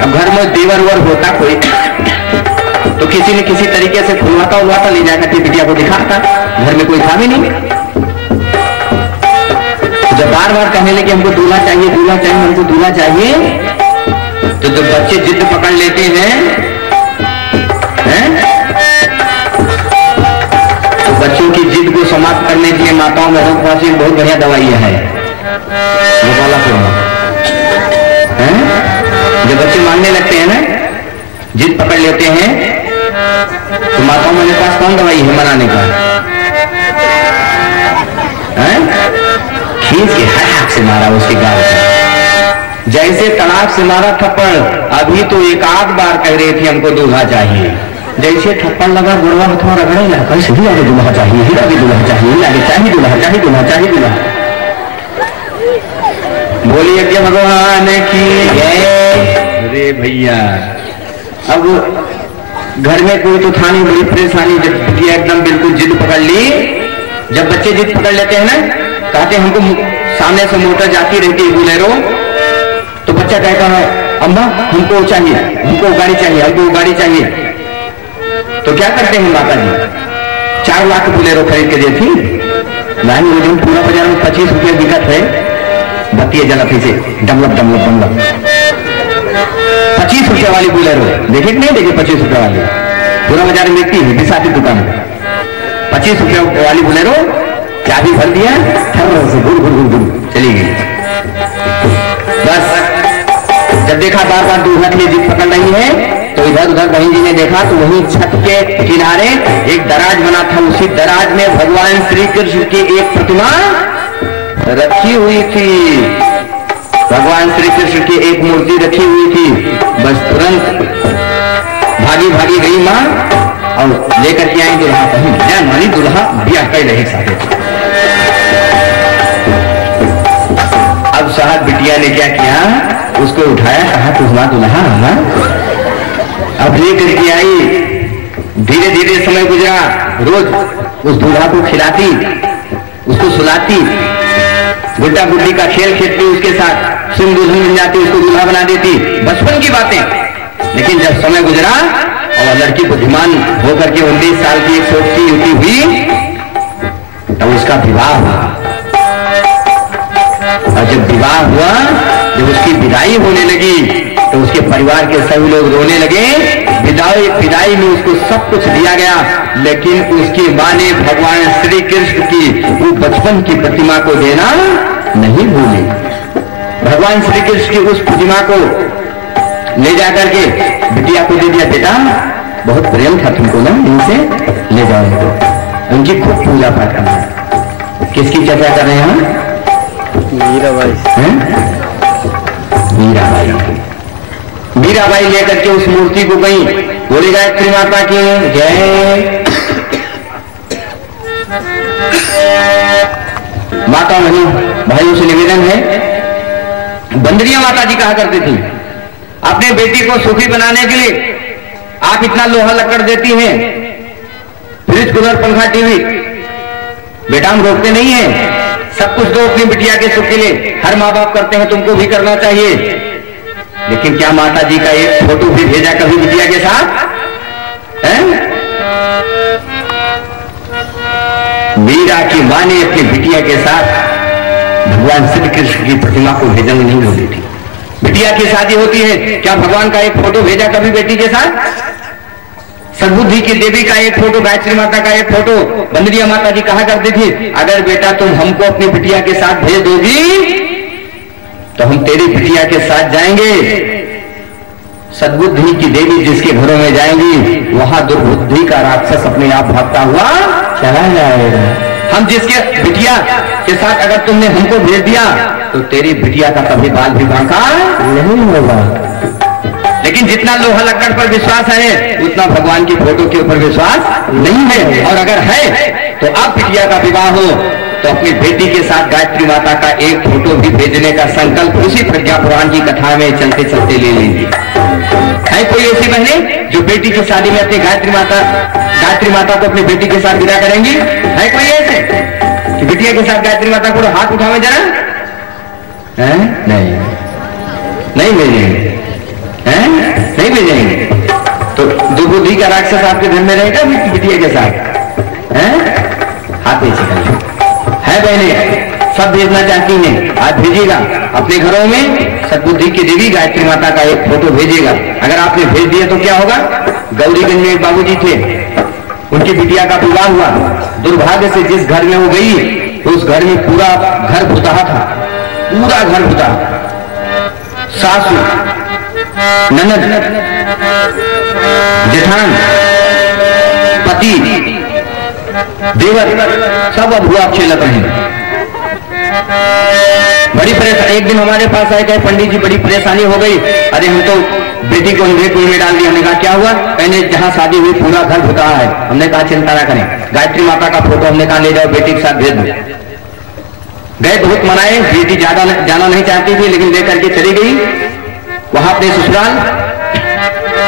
अब घर में देवर वर होता कोई तो किसी न किसी तरीके से खुलवाता उलवाता ले जाकर के बिटिया को दिखाता, घर में कोई था भी नहीं। जब बार बार कहने लगे हमको दूल्हा चाहिए, दूल्हा चाहिए, हमको दूल्हा चाहिए, तो जब बच्चे जिद पकड़ लेते हैं, तो बच्चों की जिद को समाप्त करने के लिए माताओं में रोगवासी बहुत बढ़िया दवाई है जब बच्चे मांगने लगते हैं ना, जिद पकड़ लेते हैं, तो माताओं मेरे पास कौन दवाई है मनाने का? खींच के हाथ से मारा उसके गाल से, जैसे तड़ाक से मारा थप्पड़। अभी तो एक आध बार कह रही थी हमको दूल्हा चाहिए, जैसे थप्पड़ लगा गुड़वा हथवा रगड़े ना, कैसे ही आगे दूल्हा चाहिए, ही आगे दूल्हा चाहिए, आगे चाहिए दूल्हा, चाहिए दूल्हा, चाहिए दूल्हा। बोलिए कि भगवान की जय। अरे भैया अब घर में कोई तो था नहीं, बड़ी परेशानी। जब बिटिया एकदम बिल्कुल जिद पकड़ ली, जब बच्चे जिद पकड़ लेते हैं ना, कहते हैं हमको सामने से मोटर जाती रहती है बुलेरो, तो बच्चा कहता है अम्मा हमको चाहिए, हमको गाड़ी चाहिए, हमको गाड़ी चाहिए। तो क्या करते हैं माता जी? 4 लाख बुलेरो खरीद के देती, नहीं वो दिन पूरा बाजार में 25 रुपये बिकत है, बत्ती जलती से डमलप डमलप डमलप 25 रुपये वाली बुलेरो देखे नहीं देखे? 25 रुपये वाली पूरा बाजार में बिकती है, बिसाती दुकान में 25 रुपये वाली बुलेरो, क्या भी भर दिया, से गुड़ गुड़ गुड़ गुड़ चली गई। बस जब देखा बार बार दूल्हा के लिए जिद पकड़ रही है, तो इधर उधर बहन जी ने देखा तो वहीं छत के किनारे एक दराज बना था, उसी दराज में भगवान श्री कृष्ण की एक प्रतिमा रखी हुई थी, भगवान श्री कृष्ण की एक मूर्ति रखी हुई थी। बस तुरंत भागी भागी गई माँ और लेकर के आई दुल्हा, कहीं जय मानी दुल्हा ब्याह कर रहे साथे। अब साहब बिटिया ने क्या किया, उसको उठाया, कहा तुम्हारा दुल्हा, अब लेकर के आई। धीरे धीरे समय गुजरा, रोज उस दूल्हा को खिलाती, उसको सुलाती, गुड्डा गुड्डी का खेल खेलती, उसके साथ सिंह दुल्हन मिल जाती, उसको दूल्हा बना देती, बचपन की बातें। लेकिन जब समय गुजरा और लड़की बुद्धिमान होकर के 19 साल की एक सोचती युवती हुई, तब उसका विवाह हुआ। और जब विवाह हुआ, जब उसकी विदाई होने लगी, तो उसके परिवार के सभी लोग रोने लगे। विदाई में उसको सब कुछ दिया गया, लेकिन उसकी मां ने भगवान श्री कृष्ण की वो बचपन की प्रतिमा को देना नहीं भूली। भगवान श्री कृष्ण की उस प्रतिमा को ले जाकर के बिटिया को दे दिया, बेटा बहुत प्रेम था तुमको ना, इनसे ले जाओ इनको, उनकी खूब पूजा पाठ करना। किसकी चर्चा कर रहे हैं हम? मीराबाई। मीराबाई, मीराबाई लेकर के उस मूर्ति को गई, बोली गायत्री माता की जय। माता नहीं भाइयों से निवेदन है, बंदरिया माता जी कहा करती थी अपने बेटी को सुखी बनाने के लिए आप इतना लोहा लकड़ देती हैं, फ्रिज कूलर पंखा टीवी, बेटा हम रोकते नहीं है, सब कुछ दो अपनी बिटिया के सुख के लिए। हर माँ बाप करते हैं, तुमको भी करना चाहिए। लेकिन क्या माता जी का एक फोटो भी भेजा कभी बिटिया के साथ? मीरा की मां ने अपनी बिटिया के साथ भगवान श्री कृष्ण की प्रतिमा को भेजने नहीं होती थी। बिटिया की शादी होती है, क्या भगवान का एक फोटो भेजा कभी बेटी के साथ? सद्बुद्धि की देवी का एक फोटो, गायत्री माता का एक फोटो। बंदरिया माता जी कहा करती थी अगर बेटा तुम हमको अपनी बिटिया के साथ भेज दोगी तो हम तेरी बिटिया के साथ जाएंगे। सद्बुद्धि की देवी जिसके घरों में जाएंगी, वहां दुर्बुद्धि का राक्षस अपने आप भागता हुआ चला जाएगा। हम जिसके बिटिया के साथ अगर तुमने हमको भेज दिया तो तेरी बिटिया का कभी बाल भी बांका नहीं होगा। लेकिन जितना लोहा लक्कड़ पर विश्वास है, उतना भगवान की फोटो के ऊपर विश्वास नहीं है। और अगर है तो अब बिटिया का विवाह हो तो अपनी बेटी के साथ गायत्री माता का एक फोटो भी भेजने का संकल्प उसी प्रज्ञा पुराण की कथा में चलते चलते ले लीजिए। है कोई ऐसी बहने जो बेटी की शादी में अपनी गायत्री माता को अपनी बेटी के साथ विदा करेंगी? है कोई ऐसे कि बिटिया के साथ गायत्री माता को हाथ उठावे जरा? नहीं नहीं मिलेंगे। हैं? नहीं भेजेंगे। तो दुर्बुद्धि का राक्षस आपके घर में रहेगा बिटिया के साथ? हैं? हाथ नीचे कर लो। है बहने सब भेजना चाहती हैं, आप भेजिएगा अपने घरों में सद्बुद्धि की देवी गायत्री माता का एक फोटो भेजिएगा। अगर आपने भेज दिया तो क्या होगा? गौरीगंज में एक बाबूजी थे, उनकी बिटिया का विवाह हुआ। दुर्भाग्य से जिस घर में वो गई तो उस घर में पूरा घर भुताहा था, पूरा घर भुताहा। सासू, ननद, जेठान, पति, देवर सब अब हुआ खेलत रहे। बड़ी परेशानी। एक दिन हमारे पास आए, कहे पंडित जी बड़ी परेशानी हो गई। अरे हम तो बेटी को अंधे कुएं में डाल दिया। हमने कहा क्या हुआ? कहने जहां शादी हुई पूरा घर भुता है। हमने कहा चिंता ना करें, गायत्री माता का फोटो हमने कहा ले जाओ बेटी के साथ भेज दो। गए, बहुत मनाए, बेटी ज्यादा जाना नहीं चाहती थी लेकिन लेकर के चली गई वहां अपने ससुराल।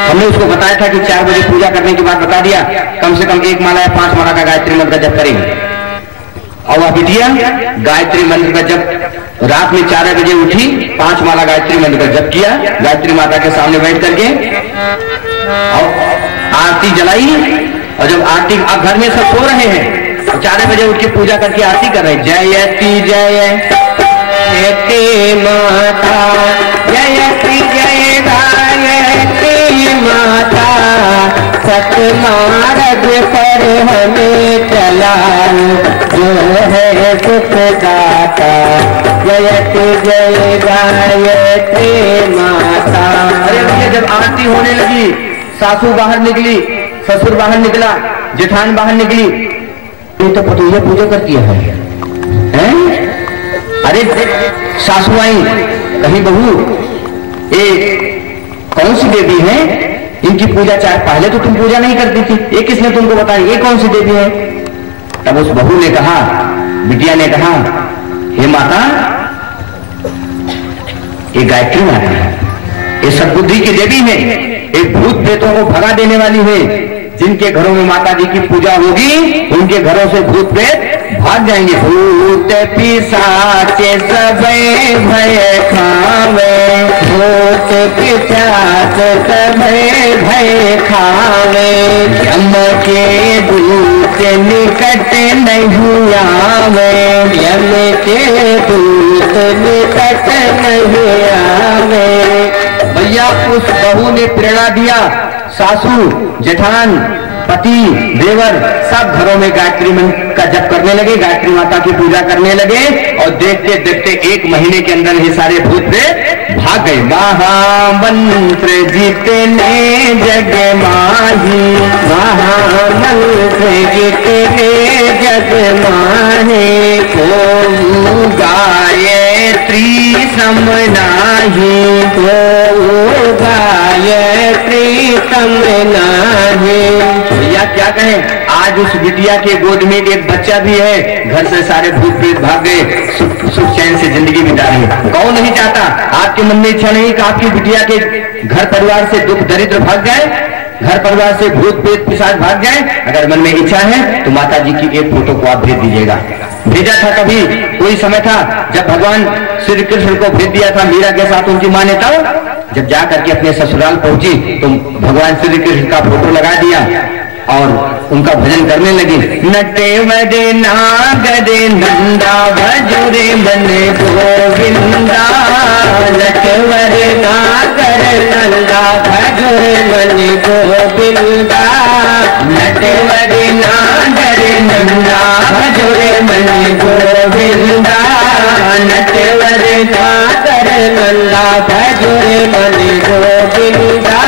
हमने उसको बताया था कि 4 बजे पूजा करने के बाद बता दिया कम से कम 1 माला या 5 माला का गायत्री मंत्र का जप करेंगे। और वह बिटिया गायत्री मंत्र का जप रात में 4 बजे उठी, 5 माला गायत्री मंत्र का जप किया, गायत्री माता के सामने बैठ करके और आरती जलाई। और जब आरती, अब घर में सब सो रहे हैं, 4 बजे उठ के पूजा करके आरती कर रहे हैं। जयति जयति माता, जयति जय गायत्री माता, सतमार्ग पर हमें चलाओ जो है सुख दाता, जयति जय गायत्री माता। अरे भैया जब आरती होने लगी, सासू बाहर निकली, ससुर बाहर निकला, जेठान बाहर निकली, तो पतोहिया पूजा करती है? अरे सासू आई, कहीं बहू ये कौन सी देवी है? इनकी पूजा चाहे पहले तो तुम पूजा नहीं करती थी, ये किसने तुमको बताया ये कौन सी देवी है? तब उस बहू ने कहा, बिटिया ने कहा, हे माता ये गायत्री माता है, ये सद्बुद्धि की देवी है, एक भूत प्रेतों को भगा देने वाली है। जिनके घरों में माता जी की पूजा होगी उनके घरों से भूत प्रेत भाग जाएंगे। भूत पिशाच सबे भय खावे, भूत पिशाच सबे भय खावे, यम के दूत निकट नहीं आवे, यम के दूत निकट नहीं आवे। भैया उस बहू ने प्रेरणा दिया, सासू, जेठान, पति, देवर सब घरों में गायत्री मंत्र का जप करने लगे, गायत्री माता की पूजा करने लगे। और देखते देखते 1 महीने के अंदर ये सारे भूत प्रेत भाग गए। महामंत्र जीतने जग माही, महामंत्र जीतने जग माही, को गायत्री सम नाही, को गायत्री सम नाही। भैया क्या कहें, आज उस बिटिया के गोद में एक बच्चा भी है, घर से सारे भूत प्रेत भाग गए, सुख चैन से जिंदगी बिता रही है। कौन नहीं चाहता? आपके मन में इच्छा नहीं कि आपकी बिटिया के घर परिवार से दुख दरिद्र भाग जाए, घर परिवार से भूत प्रेत पिशाच भाग जाए? अगर मन में इच्छा है तो माता जी की एक फोटो को आप भेज दीजिएगा। भेजा था कभी, कोई समय था जब भगवान श्री कृष्ण को भेज दिया था मीरा के साथ उनकी मां ने, तब जब जा करके अपने ससुराल पहुंची तो भगवान श्री कृष्ण का फोटो लगा दिया और उनका भजन करने लगी। नटे वदे नागदे नंदा भजुरे मन गोविंदा, नटवर नागर नंदा भजुरे मन गोविंदा, नटवर नागर नंदा भजुरे मन गोविंदा, नटवर नागर नंदा भजुरे मन गोविंदा।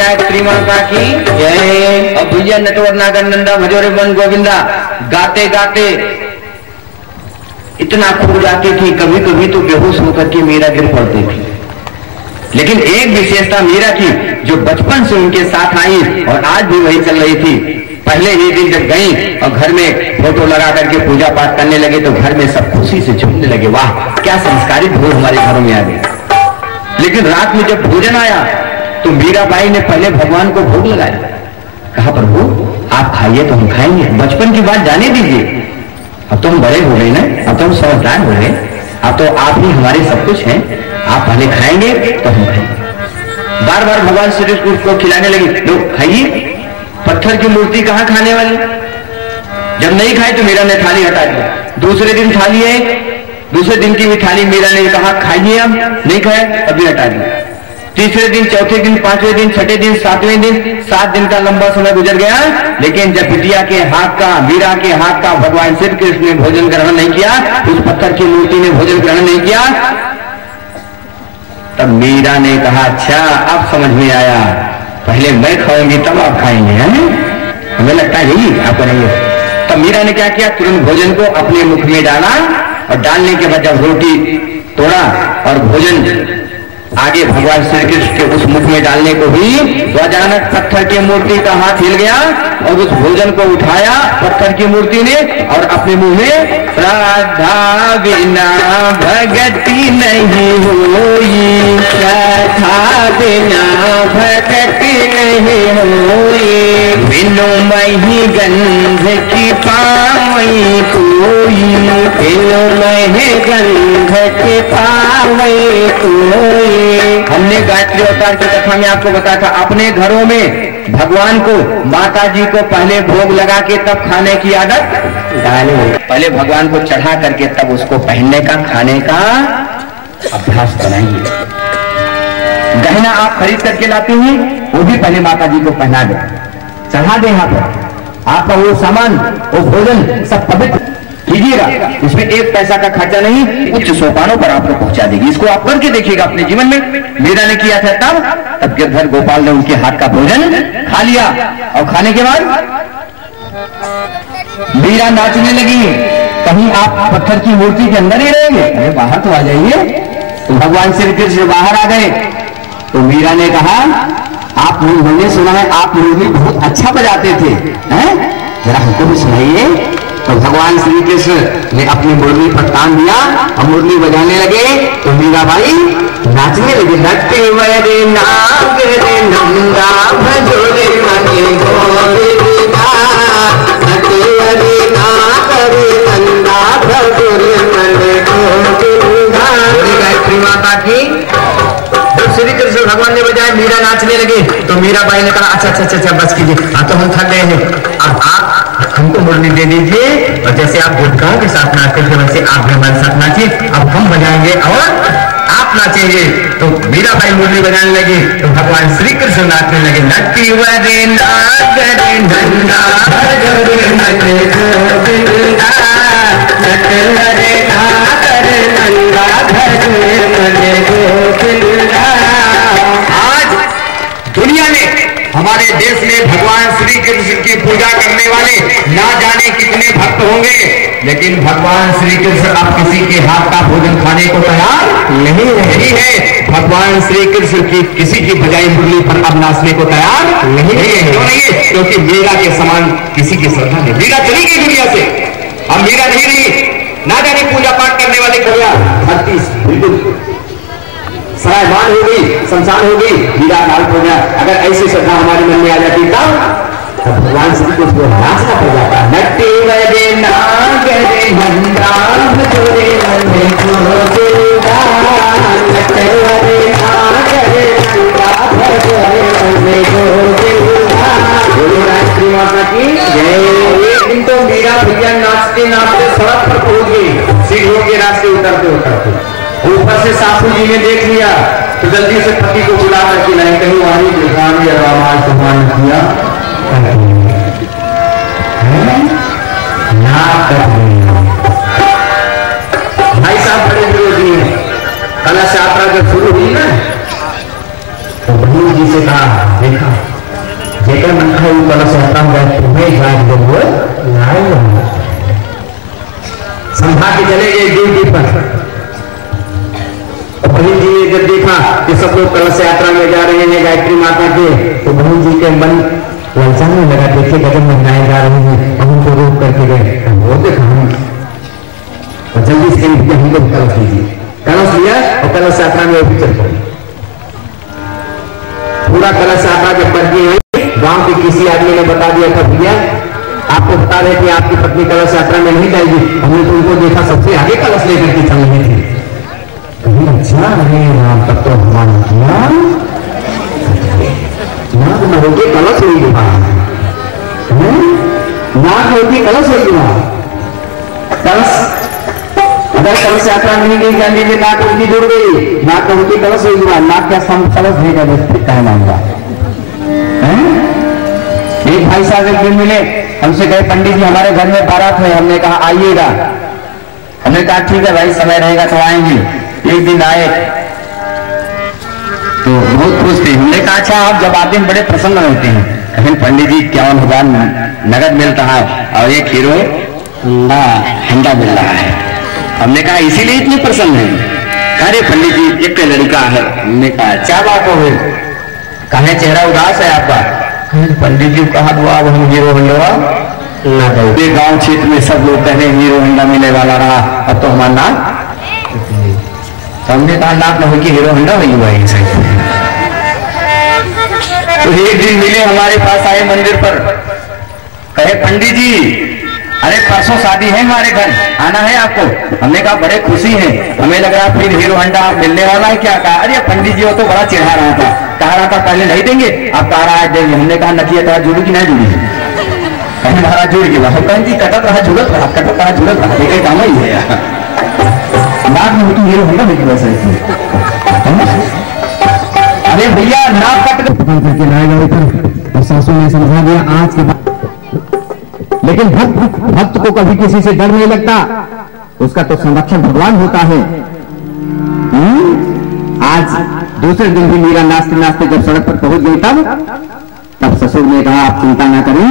गायत्री माता की जय। अब भैया नटवर नागर नंदा भजोरे मन गोविंदा गाते गाते इतना खो जाती थी, कभी कभी तो बेहोश होकर के मीरा गिर पड़ती थी। लेकिन एक विशेषता मीरा की जो बचपन से उनके साथ आई और आज भी वही चल रही थी। पहले ही दिन जब गई और घर में फोटो लगा करके पूजा पाठ करने लगे तो घर में सब खुशी से झूमने लगे, वाह क्या संस्कारित भोग हमारे घरों में आ गए। लेकिन रात में जब भोजन आया तो मीराबाई ने पहले भगवान को भोग लगाया, कहा प्रभु आप खाइए तो हम खाएंगे, बचपन की बात जाने दीजिए, अब तो हम बड़े हो गए ना, अब तो हम समझदार हो गए, अब तो आप ही हमारे सब कुछ हैं, आप पहले खाएंगे तो हम खाएंगे। बार बार भगवान श्री कृष्ण को खिलाने लगी, लो खाइए। पत्थर की मूर्ति कहाँ खाने वाली? जब नहीं खाई तो मीरा ने थाली हटा दिया। दूसरे दिन थाली है, दूसरे दिन की भी थाली मीरा ने कहा खाइए, हम नहीं खाए, अभी हटा दिया। तीसरे दिन, चौथे दिन, पांचवें दिन, छठे दिन, सातवें दिन, 7 दिन का लंबा समय गुजर गया। लेकिन जब बिटिया के हाथ का, मीरा के हाथ का भगवान श्री कृष्ण ने भोजन ग्रहण नहीं किया, उस पत्थर की मूर्ति ने भोजन ग्रहण नहीं किया, तब मीरा ने कहा अच्छा अब समझ में आया, पहले मैं खाऊंगी तब आप खाएंगे, हैं? हमें लगता है यही आप करेंगे। तब मीरा ने क्या किया, तुरंत भोजन को अपने मुख में डाला और डालने के बाद जब रोटी तोड़ा और भोजन आगे भगवान श्री कृष्ण के उस मुख में डालने को भी तो अचानक पत्थर की मूर्ति का हाथ हिल गया और उस भोजन को उठाया पत्थर की मूर्ति ने और अपने मुंह में, श्रद्धा बिना भगति नहीं होई, श्रद्धा बिना भगति नहीं होई, बिनु मही गंध की पावई कोई, बिनु मही गंध की पावई कोई। हमने गायत्री अवतार की कथा में आपको बताया था, अपने घरों में भगवान को, माता जी को पहले भोग लगा के तब खाने की आदत डालें। पहले भगवान को चढ़ा करके तब उसको पहनने का, खाने का अभ्यास बनाइए। गहना आप खरीद करके लाते हैं, वो भी पहले माता जी को पहना दे, चढ़ा दे। यहाँ पर आपका वो सामान, वो भोजन सब पवित्र कीजिएगा, इसमें 1 पैसा का खर्चा नहीं, उच्च सोपानों पर आपको पहुंचा देगी। इसको आप करके देखिएगा अपने जीवन में। मीरा ने किया था तब गिरधर गोपाल ने उनके हाथ का भोजन खा लिया और खाने के बाद मीरा नाचने लगी। कहीं आप पत्थर की मूर्ति के अंदर ही रहेंगे, अरे बाहर तो आ जाइए। तो भगवान श्री कृष्ण बाहर आ गए तो मीरा ने कहा, आप हमने सुना है आप मुरली बहुत अच्छा बजाते थे, हैं? जरा हमको भी सुनाइए। तो भगवान श्री कृष्ण ने अपनी मुरली पर तान दिया और मुरली बजाने लगे तो मीराबाई नाचने लगी। नट्टे वरे नागरे नंदा भजोरे मने गोविंदा, नट्टे वरे नागरे नंदा भजोरे मने गोविंदा। गायत्री माता की श्री कृष्ण भगवान ने बजाए, मीरा नाचने लगे तो मीराबाई ने कहा अच्छा बस कीजिए, तो हम थक गए हैं, अब आप हमको मुरली दे दीजिए और जैसे आप गुटकाओं के साथ नाचते थे वैसे आप भी हमारे साथ नाचिए, अब हम बजाएंगे और आप नाचेंगे। तो मीराबाई मुरली बजाने लगी तो भगवान श्री कृष्ण नाचने लगे। नट्टी वरे नागरे नंदा भजोरे मने गोविंदा, नट्टी वरे नागरे नंदा भजोरे मने गोविंदा। दुनिया में, हमारे देश में भगवान श्री कृष्ण की पूजा करने वाले ना जाने कितने भक्त होंगे, लेकिन भगवान श्री कृष्ण अब किसी के हाथ का भोजन खाने को तैयार नहीं है। भगवान श्री कृष्ण की किसी की बजाई मुरली पर अब नाचने को तैयार नहीं है। क्यों नहीं है? क्योंकि मीरा के समान किसी की श्रद्धा नहीं। मीरा चली गई दुनिया से, अब मीरा नहीं रही। ना जाने पूजा पाठ करने वाले कन्या भक्ति बिल्कुल सरायमान हो गई, संसार हो गई, मीरा काल हो गया। अगर ऐसी श्रद्धा हमारे मन में आ जाती तब भगवान श्री कृष्ण को नाचना पड़ जाता। नट्टे वरे नागरे नंदा भजोरे मने गोविंदा, नट्टे वरे नागरे नंदा भजोरे मने गोविंदा। बोलो गायत्री माता की जय। एक दिन तो मीरा भैया नाचते नाचते सड़क पर पहुंच गई, सीढ़ियों के रास्ते उतरते उतरते ऊपर से सासू जी ने देख लिया तो जल्दी से पति को बुला करके लाए, कहीं वाणी दुर्गानी रामाज सम्मान किया भाई साहब बड़े विरोधी हैं। कलश यात्रा जब शुरू हुई ना तो बहू जी से कहा, देखा जेकर मन का कलश यात्रा में तुम्हें जान देंगे संभा के चले गए ड्यूटी पर। बहन जी ने जब देखा कि सब लोग कलश यात्रा में जा रहे हैं गायत्री माता के, तो बहन जी के मन ललचाने लगा, देखिए गजब महिलाएं जा रही हैं, हम को रोक करके गए। वो देखा और जल्दी से हमको कलश लीजिए, कलश लिया और कलश यात्रा में भी चल पड़ी। पूरा कलश यात्रा जब बढ़ गई, गांव के किसी आदमी ने बता दिया था, भैया आपको बता रहे कि आपकी पत्नी कलश यात्रा में नहीं जाएगी, हमने तो उनको देखा सबसे आगे कलश लेकर के चल रही थी। अच्छा नहीं राम, तब तो हमारा कौटी कलश होगी वहां कलश। अगर कलश यात्रा नहीं गई जान लीजिए नाक उल्टी जुड़ गई, नाक कौटी कलश होगी वहां, नाक क्या कलश देगा कहना होगा। एक भाई साहब एक दिन मिले, हमसे कहे पंडित जी हमारे घर में बारात है। हमने कहा आइएगा। हमने कहा ठीक है भाई समय रहेगा तो आएंगे। एक दिन आए तो बहुत खुश थे। हमने कहा अच्छा आप जब आते हैं बड़े प्रसन्न रहते हैं। कहें पंडित जी 51,000 नगद मिलता है और एक हीरो हंडा मिल रहा है। हमने कहा इसीलिए इतने प्रसन्न है। अरे पंडित जी एक लड़का है। हमने कहा क्या बात हो गई, कहे चेहरा उदास है आपका। पंडित जी कहा दुआ हम हीरो हंडा ना कहे, गांव क्षेत्र में सब लोग कहे हीरो हंडा मिलने वाला रहा, अब तो हमारा नाम। हमने कहा नाक न होगी हीरो हंडा वही हुआ है। तो एक दिन मिले हमारे पास आए मंदिर पर, कहे पंडित जी अरे परसों शादी है हमारे घर, आना है आपको। हमने कहा बड़े खुशी है, हमें लग रहा फिर हीरो हंडा मिलने वाला है क्या। कहा अरे पंडित जी वो तो बड़ा चिढ़ा रहा था, कह रहा था पहले नहीं देंगे आप कह रहा है देंगे। हमने कहा नकिया तो जुड़ी की नहीं जुड़ी है, कहीं महाराज जुड़ गया। हम कहें जी कटक रहा झुलत रहा, कटक रहा झुलत रहा, एक काम ही है यार। नाक में होती हीरो हंडा मिल वैसे। अरे भैया नाक कट करके लाएगा ऊपर और सासू ने समझा दिया आज के बाद। लेकिन भक्त को कभी किसी से डर नहीं लगता, उसका तो संरक्षण भगवान होता है। आज दूसरे दिन भी मीरा नाचते नाचते जब सड़क पर पहुंच गई तब ससुर ने कहा आप चिंता ना करें,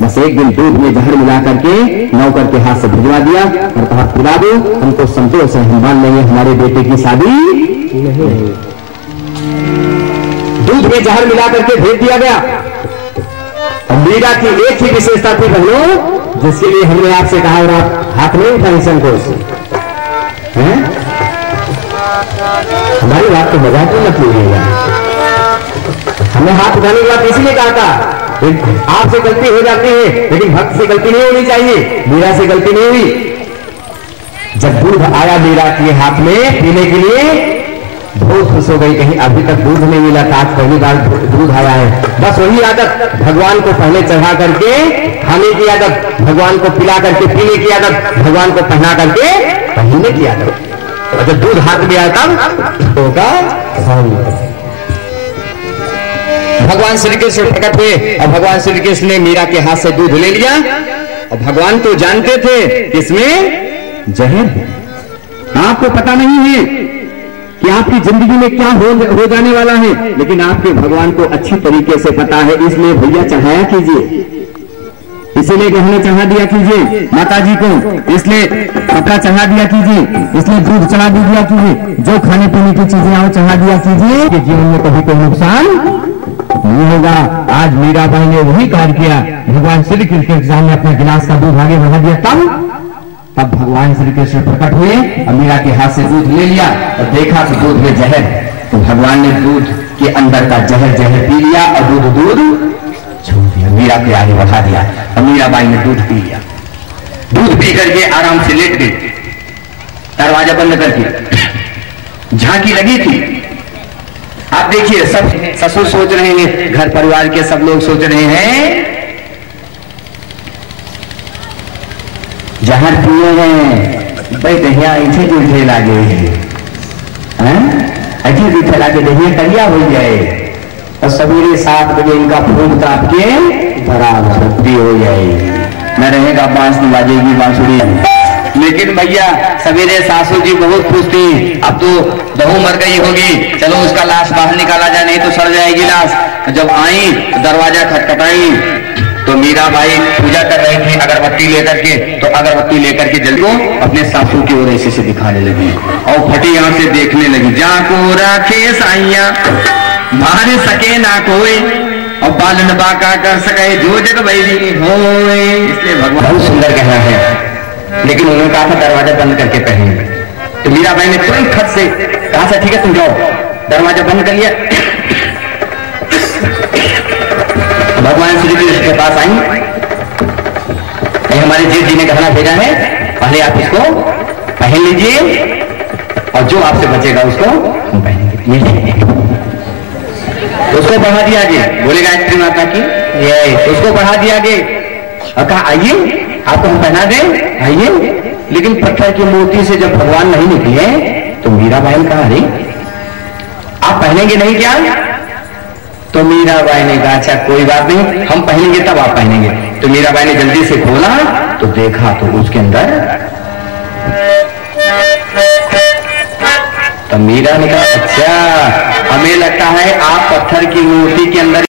बस एक दिन दूध में जहर मिला करके नौकर के हाथ से भिजवा दिया और कहा पिला दो, हमको संतोष है, हम मान लेंगे हमारे बेटे की शादी नहीं। दूध में जहर मिला करके भेज दिया गया। मीरा की एक ही विशेषता थी बहनों, जिसके लिए हमने आपसे कहा और आप हाथ नहीं उठाई संकोच। हमारी बात को मजाक में मत लीजिएगा। हमने हाथ उठाने की बात इसीलिए कहा था, आपसे गलती हो जाती है लेकिन भक्त से गलती नहीं होनी चाहिए। मीरा से गलती नहीं हुई। जब दूध आया मीरा के हाथ में पीने के लिए बहुत खुश हो गई, कहीं अभी तक दूध नहीं मिला था, आज पहली बार दूध आया है। बस वही आदत, भगवान को पहले चढ़ा करके खाने की आदत, भगवान को पिला करके पीने की आदत, भगवान को पहना करके पहनने की आदत। और जब दूध हाथ में आया तब होगा भगवान श्री कृष्ण प्रकट हुए और भगवान श्री कृष्ण ने मीरा के हाथ से दूध ले लिया। और भगवान तो जानते थे इसमें जहर है, आपको पता नहीं है कि आपकी जिंदगी में क्या हो जाने वाला है, लेकिन आपके भगवान को अच्छी तरीके से पता है। इसलिए भैया चढ़ाया कीजिए, इसीलिए गहने चढ़ा दिया कीजिए माता जी को, इसलिए कपड़ा चढ़ा दिया कीजिए, इसलिए दूध चढ़ा दिया कीजिए, जो खाने पीने की चीजें आओ चढ़ा दिया कीजिए कि जीवन में कभी कोई नुकसान नहीं होगा। आज मीराबाई ने वही कार्य किया। भगवान श्री कृष्ण के सामने अपने गिलास का दूध आगे बढ़ा दिया, तब भगवान श्री कृष्ण प्रकट हुए और मीरा के हाथ से दूध ले लिया और देखा तो दूध में जहर। तो भगवान ने दूध के अंदर का जहर पी लिया और दूध छोड़ दिया, मीरा के आगे बढ़ा दिया और मीराबाई ने दूध पी लिया। दूध पी करके आराम से लेट गई, दरवाजा बंद करके। झांकी लगी थी। आप देखिए सब ससुर सोच रहे हैं, घर परिवार के सब लोग सोच रहे हैं जहर पिए हैं भाई दहिया ऐसे जूठे लागे ऐसे जूठे लागे दहिया करिया हो जाए और सवेरे 7 बजे इनका फूल ताप के बराबर छुट्टी हो जाए, न रहेगा बांस न बाजेगी बांसुरी। लेकिन भैया सवेरे सासू जी बहुत खुश थी, अब तो बहू मर गई होगी, चलो उसका लाश बाहर निकाला जाए नहीं तो सड़ जाएगी लाश। जब आई तो दरवाजा खटखटाई तो मीराबाई पूजा कर रही थी अगरबत्ती लेकर के, तो अगरबत्ती लेकर के जल्दी अपने सासू की ओर ऐसे से दिखाने लगी और फटी आंख से देखने लगी। जाको राखे साइया मार सके ना कोई और पालन बाका कर सके जो जग बैरी होए। इसलिए भगवान बहुत सुंदर कहना है, लेकिन उन्होंने कहा था दरवाजा बंद करके कहेंगे। तो मीराबाई ने तुरंत खट से कहा था ठीक है तुम जाओ, दरवाजा बंद कर लिया। भगवान श्री कृष्ण के पास आई, हमारे जीत जी ने गहना भेजा है, पहले आप इसको पहन लीजिए और जो आपसे बचेगा उसको पहनेंगे। उसको बढ़ा दिया आगे, बोले गायत्री माता की ये उसको बढ़ा दिया आगे और कहा आइए आपको हम पहना दें, आइए। लेकिन पत्थर की मूर्ति से जब भगवान नहीं निकले तो मीराबाई कहा, अरे आप पहनेंगे नहीं क्या? तो मीराबाई ने कहा अच्छा कोई बात नहीं, हम पहनेंगे तब आप पहनेंगे। तो मीराबाई ने जल्दी से खोला तो देखा तो उसके अंदर, तो मीरा ने कहा अच्छा हमें लगता है आप पत्थर की मूर्ति के अंदर